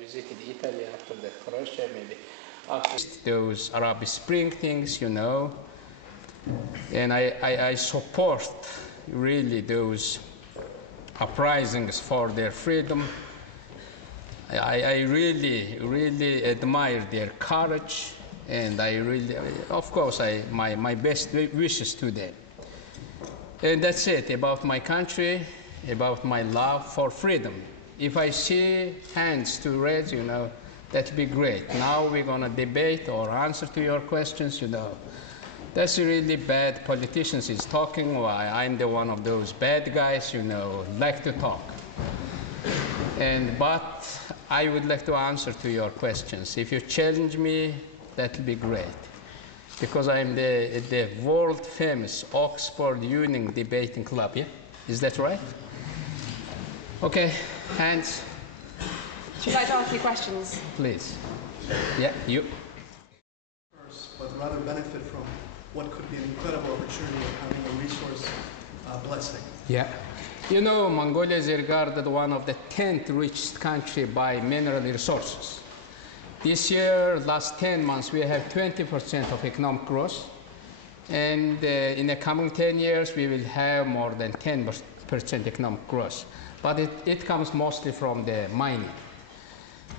Visited Italy after that, Croatia, maybe. Those Arab Spring things, you know, and I support really those uprisings for their freedom. I really admire their courage, and I really, of course, my best wishes to them. And that's it about my country, about my love for freedom. If I see hands to raise, you know, that'd be great. Now we're going to debate or answer to your questions, you know. That's really bad. Politicians is talking while I'm the one of those bad guys, you know, like to talk. But I would like to answer to your questions. If you challenge me, that'll be great. Because I'm the world famous Okсфордын debating club, yeah? Is that right? Okay, hands. Should I ask you questions? Please. Yeah, you. But rather benefit from what could be an incredible opportunity of having a resource blessing. Yeah. You know, Mongolia is regarded one of the 10th richest country by mineral resources. This year, last 10 months, we have 20% of economic growth. And in the coming 10 years, we will have more than 10% economic growth. But it comes mostly from the mining.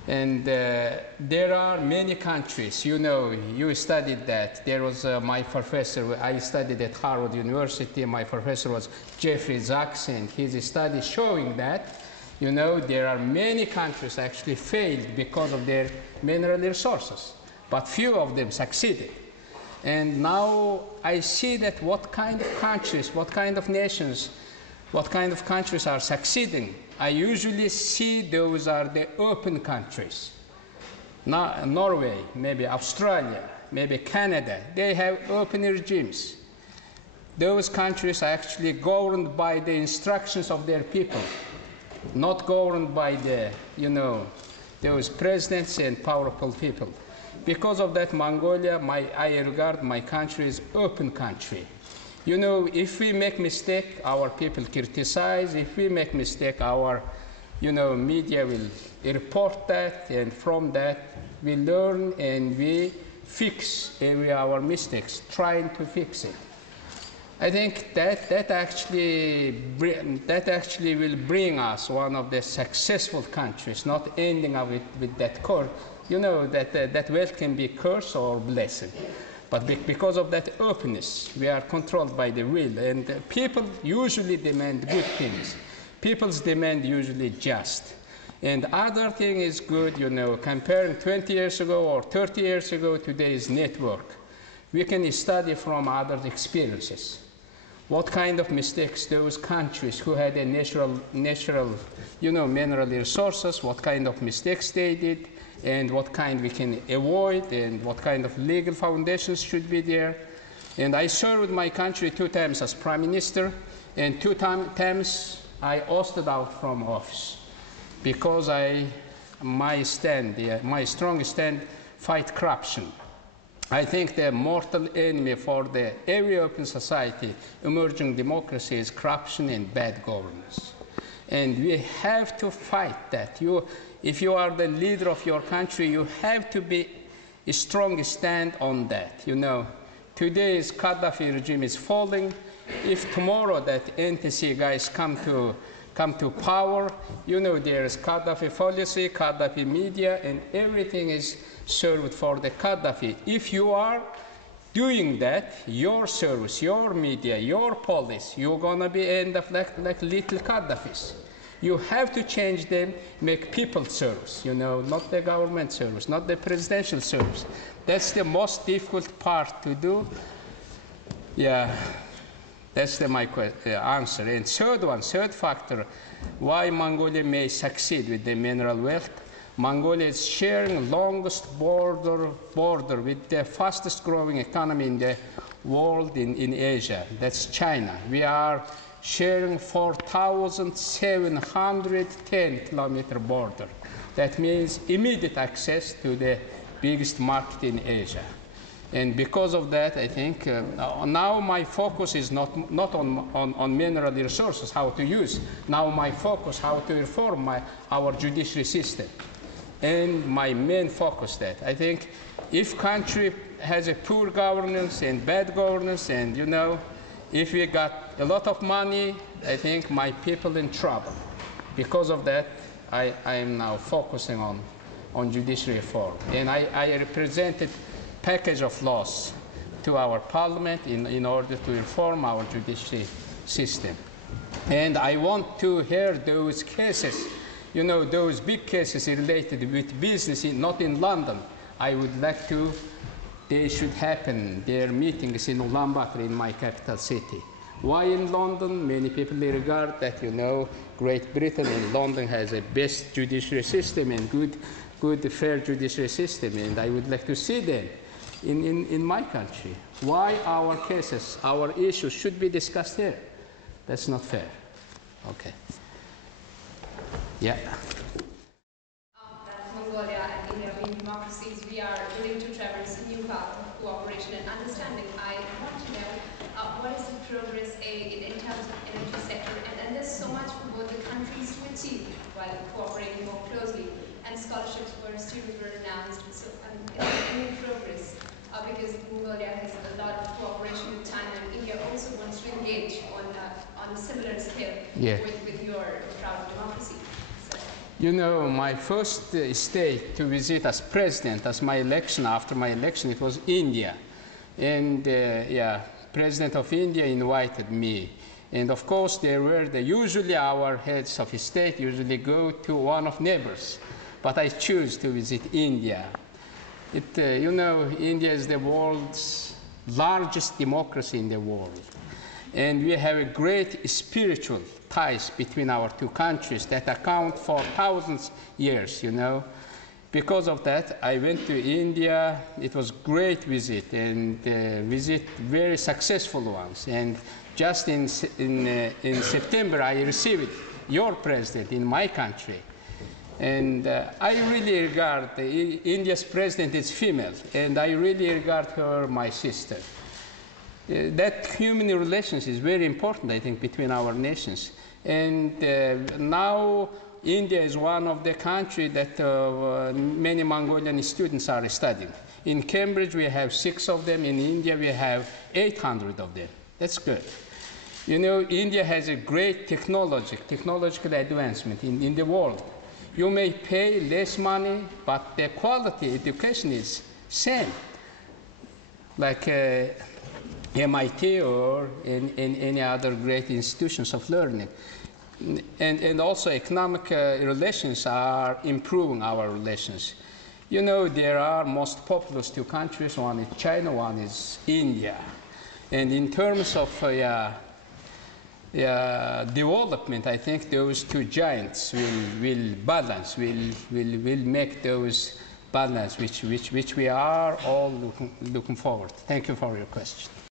And there are many countries, you know, you studied that. There was my professor, I studied at Harvard University, my professor was Jeffrey Sachs, and his study showing that, you know, there are many countries actually failed because of their mineral resources, but few of them succeeded. And now I see that what kind of countries, what kind of nations, what kind of countries are succeeding. I usually see those are the open countries. Norway, maybe Australia, maybe Canada, they have open regimes. Those countries are actually governed by the instructions of their people, not governed by the, you know, those presidents and powerful people. Because of that, Mongolia, I regard my country as open country. You know, if we make mistake, our people criticize. If we make mistake, our, you know, media will report that, and from that we learn and we fix our mistakes, trying to fix it. I think that actually will bring us one of the successful countries, not ending up with that curse. You know, that wealth can be curse or blessing. But because of that openness, we are controlled by the will, and people usually demand good things. People's demand usually just. And other thing is good, you know, comparing 20 years ago or 30 years ago, today's network. We can study from other experiences. What kind of mistakes those countries who had a natural, you know, mineral resources, what kind of mistakes they did, and what kind we can avoid, and what kind of legal foundations should be there. And I served my country 2 times as Prime Minister, and 2 times I ousted out from office because my strong stand, fight corruption. I think the mortal enemy for every open society, emerging democracy, is corruption and bad governance. And we have to fight that. If you are the leader of your country, you have to be a strong stand on that. You know, today's Gaddafi regime is falling. If tomorrow that NTC guys come to power, you know, there is Gaddafi policy, Gaddafi media, and everything is served for the Gaddafi. If you are doing that, your service, your media, your policy, you're gonna be end up like little Gaddafis. You have to change them, make people service, you know, not the government service, not the presidential service. That's the most difficult part to do. Yeah, that's my answer. And third factor, why Mongolia may succeed with the mineral wealth. Mongolia is sharing longest border with the fastest growing economy in the world in Asia. That's China. We are sharing 4,710 kilometer border. That means immediate access to the biggest market in Asia. And because of that, I think now my focus is not on mineral resources, how to use. Now my focus, how to reform our judiciary system. And my main focus that I think if country has a poor governance and bad governance, and you know, if we got a lot of money, I think my people in trouble. Because of that, I am now focusing on judiciary reform. And I represented package of laws to our parliament in order to reform our judiciary system. And I want to hear those cases, you know, those big cases related with business, not in London. I would like to, they should happen, their meetings in Ulaanbaatar, in my capital city. Why in London? Many people regard that, you know, Great Britain and London has a best judiciary system and good fair judiciary system, and I would like to see them in my country. Why our cases, our issues should be discussed here? That's not fair. Okay. Yeah. That Mongolia and India being democracies, we are willing to traverse a new path of cooperation and understanding. I want to know what is the progress in terms of energy sector, and there's so much for both the countries to achieve while cooperating more closely. And scholarships for students were announced. So any progress, because Mongolia has a lot of cooperation with China, and India also wants to engage on a similar scale with your proud democracy. So. You know, my first state to visit as president, as my election, after my election, it was India. And President of India invited me. And of course, there were usually our heads of state usually go to one of neighbors. But I choose to visit India. You know, India is the world's largest democracy in the world. And we have a great spiritual ties between our two countries that account for thousands of years, you know. Because of that, I went to India. It was a great visit, and visit very successful ones. And just in September, I received your president in my country. And I really regard India's president is female, and I really regard her my sister. That human relations is very important, I think, between our nations. And now India is one of the countries that many Mongolian students are studying. In Cambridge, we have 6 of them. In India, we have 800 of them. That's good. You know, India has a great technological advancement in the world. You may pay less money, but the quality education is same, like MIT or in any other great institutions of learning. And also economic relations are improving our relations. You know, there are most populous 2 countries. One is China, one is India. And in terms of development, I think those 2 giants will balance, will make those balance, which we are all looking forward. Thank you for your question.